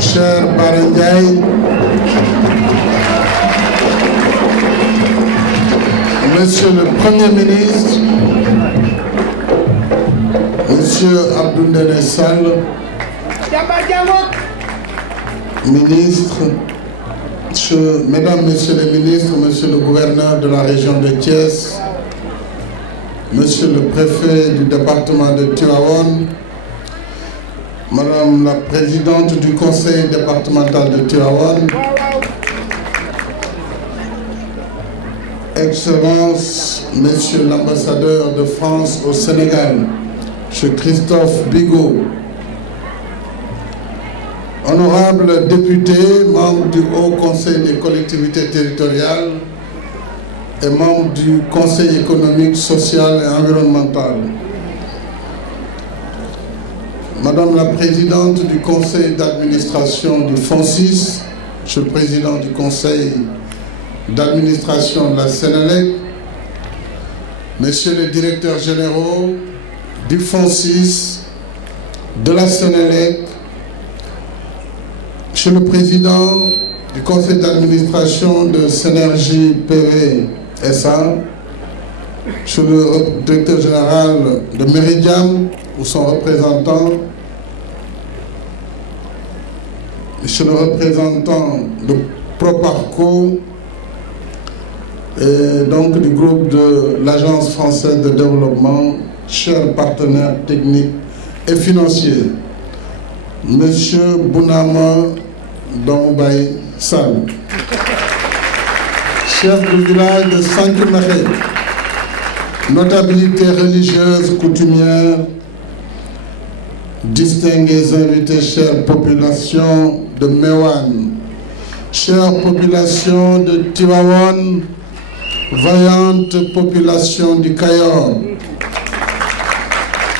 cher Bara Ndiaye, Monsieur le Premier ministre, Monsieur Abdou Ndéné Sall, ministre, Mesdames, Messieurs les ministres, Monsieur le gouverneur de la région de Thiès, Monsieur le préfet du département de Tivaouane, Madame la présidente du conseil départemental de Tivaouane, Excellence, Monsieur l'ambassadeur de France au Sénégal, Monsieur Christophe Bigot, honorables députés, membres du Haut Conseil des collectivités territoriales et membres du Conseil économique, social et environnemental, Madame la présidente du conseil d'administration du FONSIS, Monsieur le président du conseil d'administration de la Sénélec, Messieurs les directeurs généraux du FONSIS, de la Sénélec, Monsieur le président du conseil d'administration de Synergie PV SA, Monsieur le directeur général de Meridiam ou son représentant, Monsieur le représentant de Proparco et donc du groupe de l'Agence française de développement, chers partenaires techniques et financiers, Monsieur Bounama Dombay Sall, chef du village de Sankumere, notabilité religieuse, coutumière, distingués invités, chère population de Mewan, chère population de Tivaouane, vaillante population du Kayor,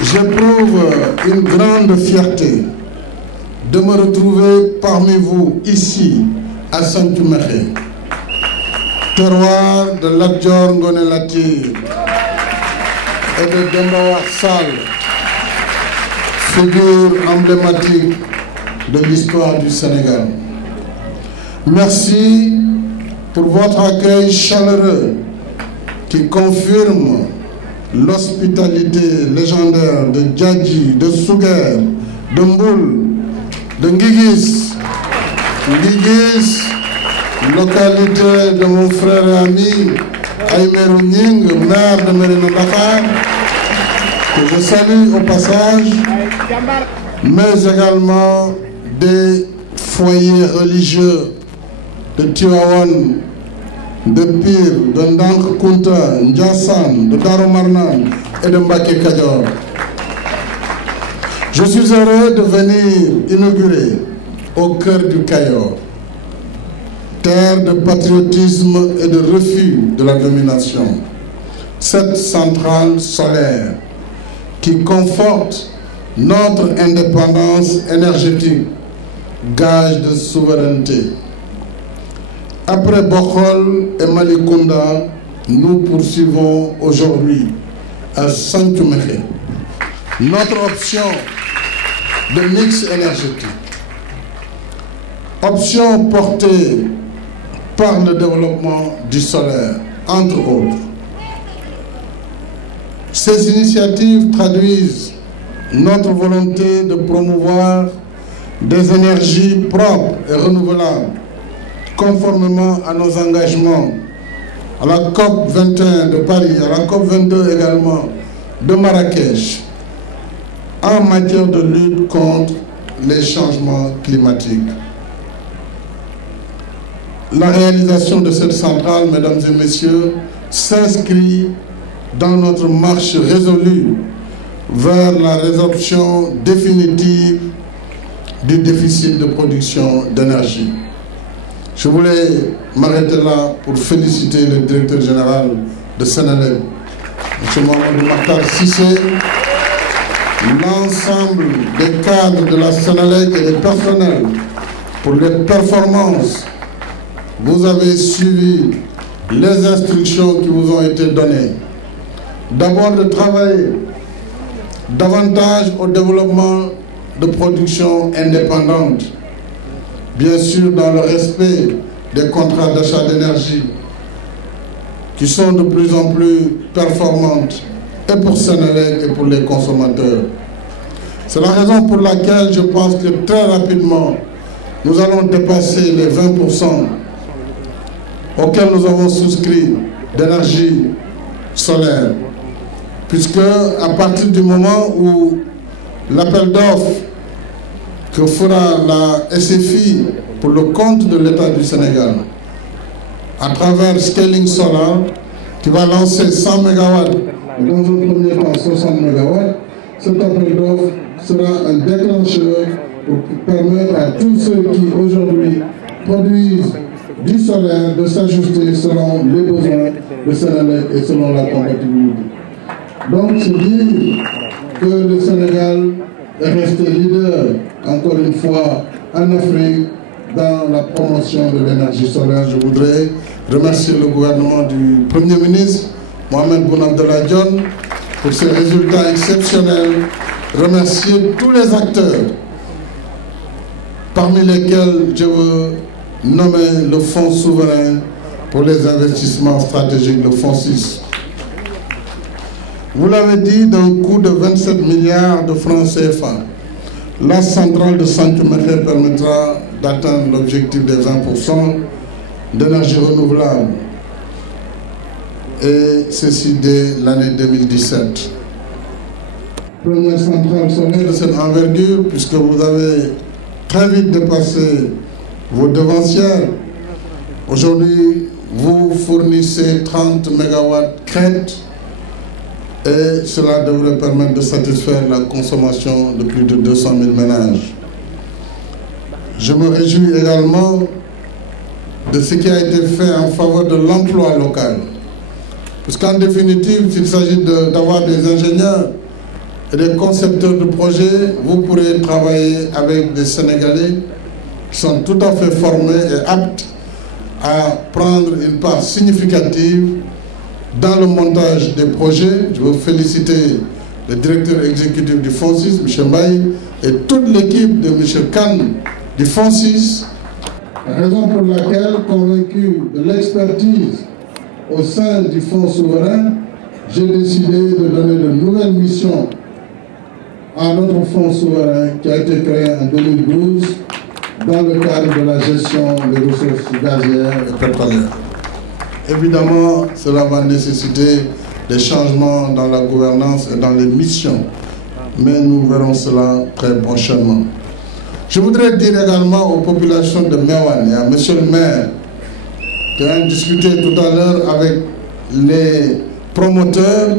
j'éprouve une grande fierté de me retrouver parmi vous ici à Sankumere, terroir de Lat Dior Ngoné Latyr et de Demba War Sall, figure emblématique de l'histoire du Sénégal. Merci pour votre accueil chaleureux qui confirme l'hospitalité légendaire de Djadji, de Souguer, de Mboul, de Nguigis, localité de mon frère et ami Aïmerou Ning, maire de Mérina Dakhar, que je salue au passage, mais également des foyers religieux de Tivaouane, de Pire, de Ndank Kounta, Ndiassane, de Daromarnan et de Mbaké Kadior. Je suis heureux de venir inaugurer au cœur du Kayor, terre de patriotisme et de refus de la domination, cette centrale solaire qui conforte notre indépendance énergétique, gage de souveraineté. Après Bokhol et Malicounda, nous poursuivons aujourd'hui à Sankumere notre option de mix énergétique. Option portée par le développement du solaire, entre autres. Ces initiatives traduisent notre volonté de promouvoir des énergies propres et renouvelables, conformément à nos engagements à la COP 21 de Paris, à la COP 22 également de Marrakech, en matière de lutte contre les changements climatiques. La réalisation de cette centrale, mesdames et messieurs, s'inscrit dans notre marche résolue vers la résorption définitive du déficit de production d'énergie. Je voulais m'arrêter là pour féliciter le directeur général de Sénélec, M. Mamadou Makhtar Cissé, l'ensemble des cadres de la Sénélec et des personnels pour les performances. Vous avez suivi les instructions qui vous ont été données. D'abord de travailler davantage au développement de production indépendante bien sûr dans le respect des contrats d'achat d'énergie qui sont de plus en plus performantes et pour Sénélec et pour les consommateurs. C'est la raison pour laquelle je pense que très rapidement, nous allons dépasser les 20% auxquels nous avons souscrit d'énergie solaire. Puisque à partir du moment où l'appel d'offres que fera la SFI pour le compte de l'État du Sénégal, à travers Scaling Solar, qui va lancer 100 MW, dans un premier temps 60 MW, cet appel d'offres sera un déclencheur pour permettre à tous ceux qui aujourd'hui produisent du solaire de s'ajuster selon les besoins de Sénélec et selon la compatibilité. Donc c'est dire que le Sénégal est resté leader, encore une fois, en Afrique, dans la promotion de l'énergie solaire. Je voudrais remercier le gouvernement du Premier ministre, Mohamed Boun Abdallah Dionne, pour ces résultats exceptionnels. Remercier tous les acteurs, parmi lesquels je veux nommer le Fonds souverain pour les investissements stratégiques, le Fonds 6. Vous l'avez dit, d'un coût de 27 milliards de francs CFA, la centrale de Saint-Omer permettra d'atteindre l'objectif des 20% d'énergie renouvelable. Et ceci dès l'année 2017. Première centrale solaire de cette envergure, puisque vous avez très vite dépassé vos devancières. Aujourd'hui, vous fournissez 30 MW crête et cela devrait permettre de satisfaire la consommation de plus de 200 000 ménages. Je me réjouis également de ce qui a été fait en faveur de l'emploi local. Parce qu'en définitive, s'il s'agit d'avoir des ingénieurs et des concepteurs de projets, vous pourrez travailler avec des Sénégalais qui sont tout à fait formés et aptes à prendre une part significative dans le montage des projets. Je veux féliciter le directeur exécutif du Fonds 6, M. Mbaye, et toute l'équipe de M. Khan du Fonds 6. Raison pour laquelle, convaincu de l'expertise au sein du Fonds souverain, j'ai décidé de donner de nouvelles missions à notre Fonds souverain qui a été créé en 2012 dans le cadre de la gestion des ressources gazières et pétrolières. Évidemment, cela va nécessiter des changements dans la gouvernance et dans les missions, mais nous verrons cela très prochainement. Je voudrais dire également aux populations de Meouane et à monsieur le maire qui a discuté tout à l'heure avec les promoteurs.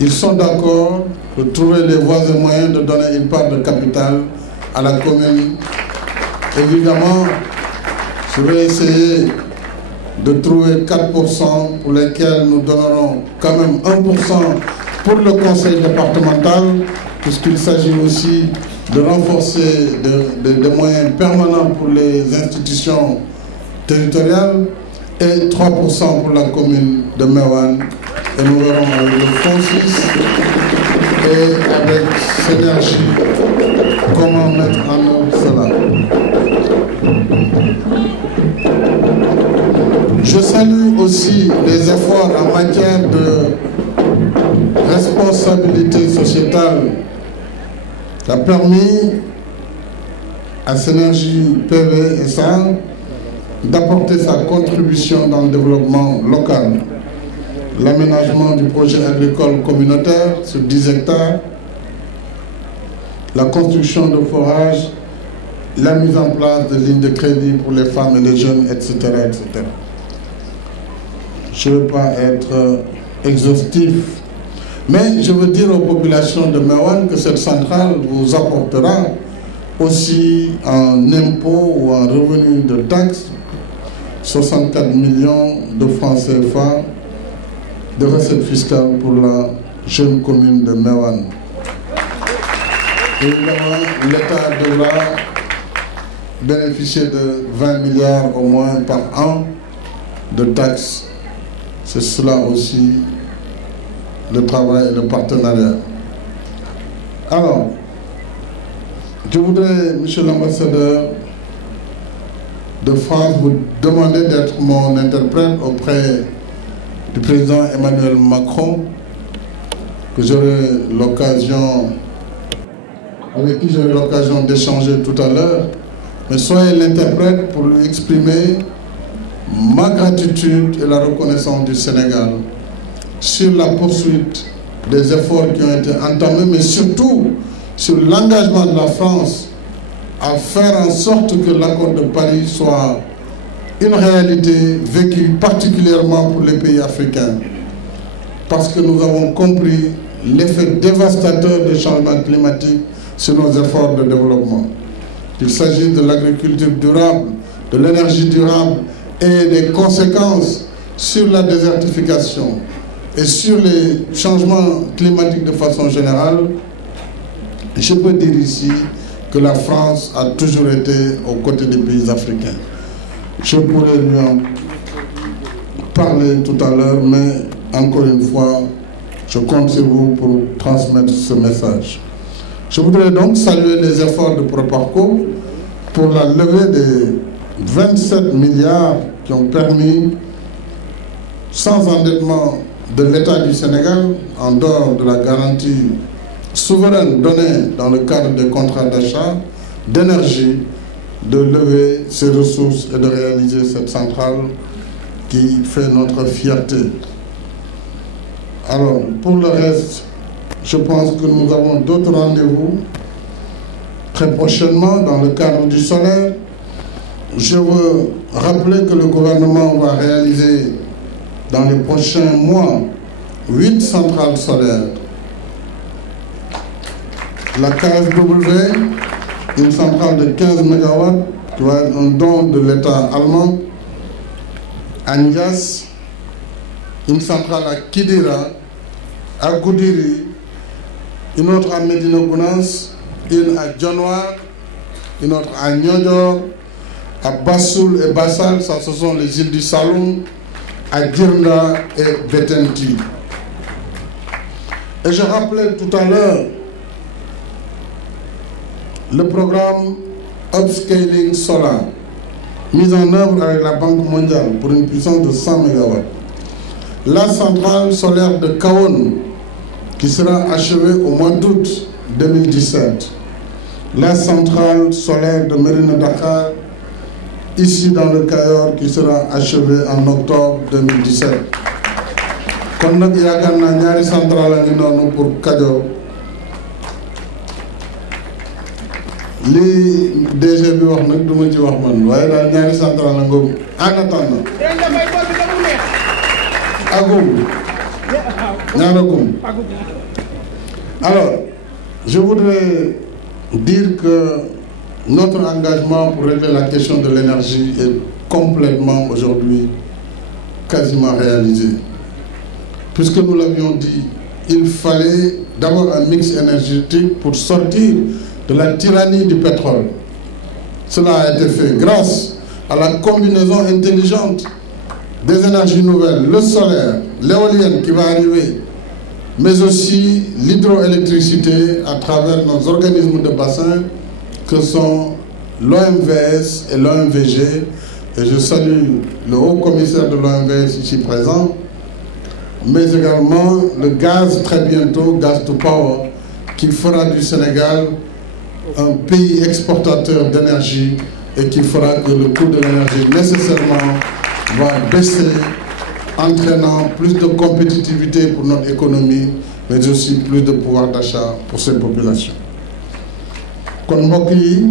Ils sont d'accord pour trouver les voies et moyens de donner une part de capital à la commune. Évidemment, je vais essayer de trouver 4% pour lesquels nous donnerons quand même 1% pour le conseil départemental, puisqu'il s'agit aussi de renforcer des moyens permanents pour les institutions territoriales et 3% pour la commune de Meouane. Et nous verrons avec le Fonds 6 et avec Synergie comment mettre en œuvre cela. Je salue aussi les efforts en matière de responsabilité sociétale qui a permis à Synergie PV et SA d'apporter sa contribution dans le développement local. L'aménagement du projet agricole communautaire sur 10 hectares, la construction de forages, la mise en place de lignes de crédit pour les femmes et les jeunes, etc. etc. Je ne veux pas être exhaustif, mais je veux dire aux populations de Meouane que cette centrale vous apportera aussi en impôts ou en revenus de taxes 64 millions de francs CFA de recettes fiscales pour la jeune commune de Meouane. Évidemment, l'État devra bénéficier de 20 milliards au moins par an de taxes. C'est cela aussi le travail et le partenariat. Alors, Je voudrais, monsieur l'ambassadeur de France, vous demander d'être mon interprète auprès du président Emmanuel Macron, avec qui j'aurai l'occasion d'échanger tout à l'heure. Mais soyez l'interprète pour lui exprimer ma gratitude et la reconnaissance du Sénégal sur la poursuite des efforts qui ont été entamés, mais surtout sur l'engagement de la France à faire en sorte que l'accord de Paris soit une réalité vécue particulièrement pour les pays africains. Parce que nous avons compris l'effet dévastateur des changements climatiques sur nos efforts de développement. Qu'il s'agisse de l'agriculture durable, de l'énergie durable et des conséquences sur la désertification et sur les changements climatiques de façon générale, je peux dire ici que la France a toujours été aux côtés des pays africains. Je pourrais lui en parler tout à l'heure, mais encore une fois, je compte sur vous pour transmettre ce message. Je voudrais donc saluer les efforts de Proparco pour la levée des 27 milliards qui ont permis, sans endettement de l'État du Sénégal, en dehors de la garantie souveraine donnée dans le cadre des contrats d'achat d'énergie, de lever ces ressources et de réaliser cette centrale qui fait notre fierté. Alors, pour le reste, je pense que nous avons d'autres rendez-vous très prochainement dans le cadre du solaire. Je veux rappeler que le gouvernement va réaliser dans les prochains mois 8 centrales solaires. La KfW, une centrale de 15 MW, qui va être un don de l'État allemand. À Nias, une centrale à Kidira, à Goudiri, une autre à Médina Gounass, une à Dionewar, une autre à Niodior, à Bassoul et Bassal, ça ce sont les îles du Saloum, à Girnda et Betenti. Et je rappelais tout à l'heure le programme Upscaling Solar, mis en œuvre avec la Banque mondiale pour une puissance de 100 MW. La centrale solaire de Kahone, qui sera achevée au mois d'août 2017. La centrale solaire de Mérina Dakhar, ici dans le Cayor, qui sera achevée en octobre 2017. Comme nous avons une centrale pour Kajo, les DG bi wax nak duma ci wax man waye dal ñaari central la ngom en attendant alors je voudrais dire que notre engagement pour régler la question de l'énergie est complètement aujourd'hui quasiment réalisé, puisque nous l'avions dit, il fallait d'abord un mix énergétique pour sortir de la tyrannie du pétrole. Cela a été fait grâce à la combinaison intelligente des énergies nouvelles, le solaire, l'éolienne qui va arriver, mais aussi l'hydroélectricité à travers nos organismes de bassin que sont l'OMVS et l'OMVG. Et je salue le haut commissaire de l'OMVS ici présent, mais également le gaz très bientôt, Gas to Power, qui fera du Sénégal un pays exportateur d'énergie et qui fera que le coût de l'énergie nécessairement va baisser, entraînant plus de compétitivité pour notre économie, mais aussi plus de pouvoir d'achat pour ces populations. Kon mbokk yi